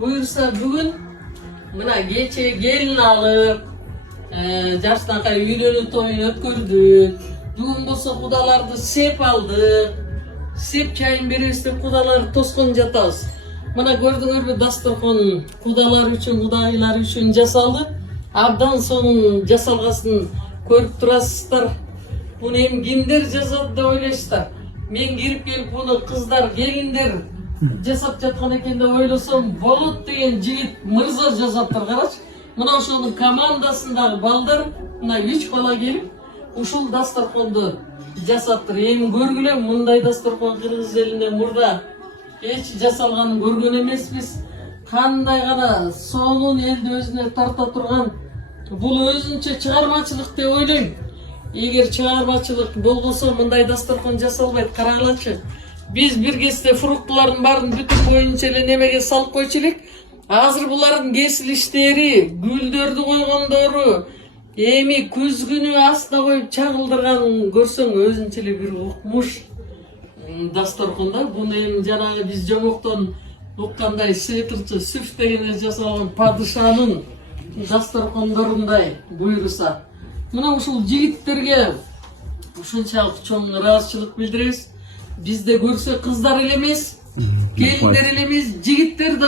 Buyursa bugün mına geçe gelin alıp жаштанкай үйлөнүү тоюн өткөрдүк. Бүгүн болсо кудаларды сеп алдык. Сеп чайын беребиз деп кудаларды тоскон жатабыз. Мына көрдүңөрбү, дасторкон кудалар үчүн, кудайлар үчүн жасалды. Абдан сонун жасалгасын көрүп турасыздар. Буну эми кимдер жасады деп ойлойсуздар? Мен кирип келип буну кыздар, келиндер жасап жаткан экен деп ойлосом, болот деген жигит мырза жасаптыр, карачы. Мына ошонун командасындагы балдар, мына 3 бала келип, ушул дасторконду жасаптыр. Эми көргүлө, мындай дасторкон Кыргыз элинде мурда эч жасалганын көргөн эмеспиз. Кандай гана сонун элди өзүнө тарта турган, бул өзүнчө чыгармачылык деп ойлойм. Эгер чыгармачылык болбосо мындай дасторкон жасалбайт. Карагылачы. Биз бир кезде фруктулардын баарын бүтүн боюнча эле немеге салып койчу элек. Азыр булардын кесилиштери, гүлдөрдү койгондору, эми күз күнү астына коюп чагылдырганын көрсөң өзүнчө эле бир укмуш дасторконда. Буну эми жанагы биз жомоктон уккандай сыйтырчы сүф дегенде жасалган падышанын дасторкондорундай буйруса. Мына ушул жигиттерге ушунчалык чоң ыраазычылык билдиребиз. Бизде көрсө кыздар эле эмес, келиндер эле эмес, жигиттер да